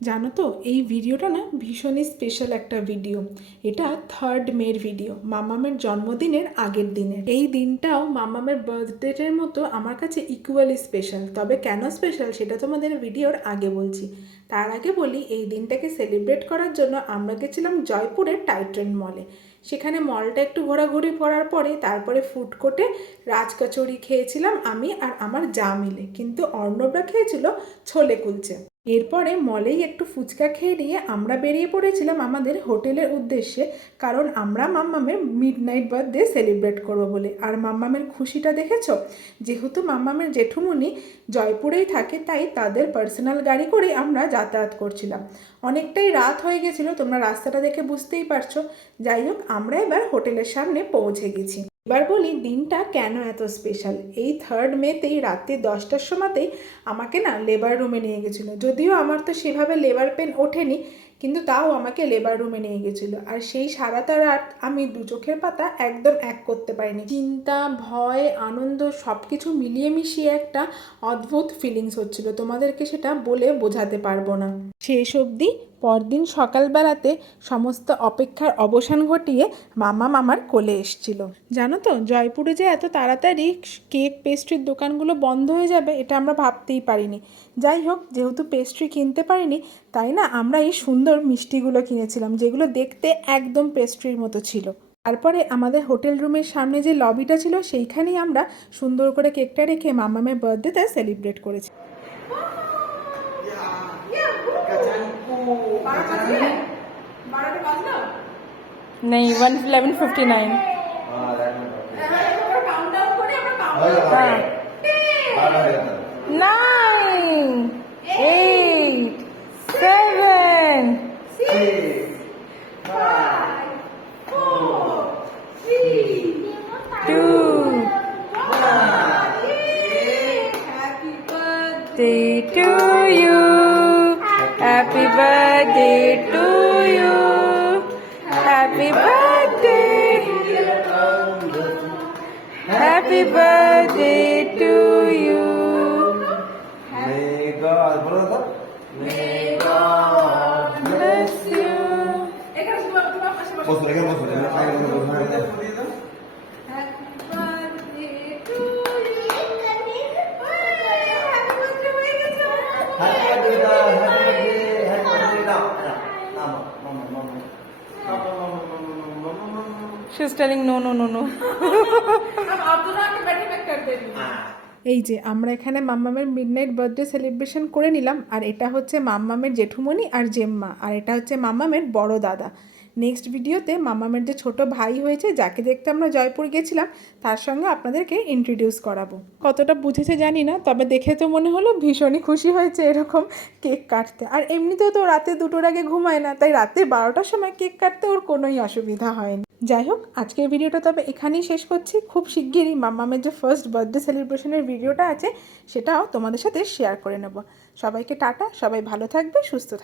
জানো তো, এই ভিডিওটা না ভীষণই স্পেশাল একটা ভিডিও এটা থার্ড মের ভিডিও মামামের জন্মদিনের আগের দিনের। এই দিনটাও মামামের বার্থডেটের মতো আমার কাছে ইকুয়ালি স্পেশাল তবে কেন স্পেশাল সেটা তোমাদের ভিডিওর আগে বলছি। তার আগে বলি, এই দিনটাকে সেলিব্রেট করার জন্য আমরা গেছিলাম জয়পুরের টাইট্রেন মলে সেখানে মলটা একটু ঘোরাঘুরি করার পরে তারপরে ফুড কোর্টে রাজকচুরি খেয়েছিলাম আমি আর আমার যা মিলে। কিন্তু অর্ণবরা খেয়েছিল ছোলে কুলচে। এরপরে মলেই একটু ফুচকা খেয়ে নিয়ে আমরা বেরিয়ে পড়েছিলাম আমাদের হোটেলের উদ্দেশ্যে, কারণ আমরা মাম্মামের মিড নাইট বার্থডে সেলিব্রেট করব বলে। আর মাম্মামের খুশিটা দেখেছ? যেহেতু মাম্মামের জেঠুমনি জয়পুরেই থাকে, তাই তাদের পার্সোনাল গাড়ি করেই আমরা যাতায়াত করছিলাম। অনেকটাই রাত হয়ে গেছিল, তোমরা রাস্তাটা দেখে বুঝতেই পারছ। যাই হোক, আমরা এবার হোটেলের সামনে পৌঁছে গেছি। এবার বলি, দিনটা কেন এত স্পেশাল এই থার্ড মেতেই রাত্রি দশটার সময়তেই আমাকে না লেবার রুমে নিয়ে গেছিল। যদিও আমার তো সেভাবে লেবার পেন ওঠেনি কিন্তু তাও আমাকে লেবার রুমে নিয়ে গেছিল। আর সেই সারাটা রাত আমি দু চোখের পাতা একদম এক করতে পারিনি। চিন্তা, ভয়, আনন্দ সব কিছু মিলিয়ে মিশিয়ে একটা অদ্ভুত ফিলিংস হচ্ছিল। তোমাদেরকে সেটা বলে বোঝাতে পারব না। শেষ অবধি পরদিন সকালবেলাতে সমস্ত অপেক্ষার অবসান ঘটিয়ে মামা মামার কোলে এসছিল। জানো তো, জয়পুরে যে এত তাড়াতাড়ি কেক পেস্ট্রির দোকানগুলো বন্ধ হয়ে যাবে, এটা আমরা ভাবতেই পারিনি। যাই হোক, যেহেতু পেস্ট্রি কিনতে পারিনি তাই না আমরা এই সুন্দর মিষ্টিগুলো কিনেছিলাম যেগুলো দেখতে একদম পেস্ট্রির মতো ছিল তারপরে আমাদের হোটেল রুমের সামনে যে লবিটা ছিল সেইখানেই আমরা সুন্দর করে কেকটা রেখে মামামের বার্থডেতে সেলিব্রেট করেছি नहीं one eleven fifty nine nine Birthday to you. Happy birthday to you. Happy birthday. Happy birthday to you. May God Bless you. She's telling no, no, no, no. এই যে আমরা এখানে মাম্মামের মিড নাইট বার্থডে সেলিব্রেশন করে নিলাম আর এটা হচ্ছে মাম্মামের জেঠুমণি আর জেম্মা আর এটা হচ্ছে মাম্মামের বড় দাদা নেক্সট ভিডিওতে মাম্মামের যে ছোট ভাই হয়েছে, যাকে দেখতে আমরা জয়পুর গেছিলাম, তার সঙ্গে আপনাদেরকে ইন্ট্রোডিউস করাবো। কতটা বুঝেছে জানি না, তবে দেখে তো মনে হলো ভীষণই খুশি হয়েছে এরকম কেক কাটতে। আর এমনিতেও তো রাতে দুটোর আগে ঘুমায় না, তাই রাতে বারোটার সময় কেক কাটতে ওর কোনোই অসুবিধা হয়নি। যাই হোক, আজকের ভিডিওটা তবে এখানেই শেষ করছি। খুব শিগগিরই মাম্মামের যে ফার্স্ট বার্থডে সেলিব্রেশনের ভিডিওটা আছে, সেটাও তোমাদের সাথে শেয়ার করে নেব। সবাইকে টাটা, সবাই ভালো থাকবে, সুস্থ থাকবে।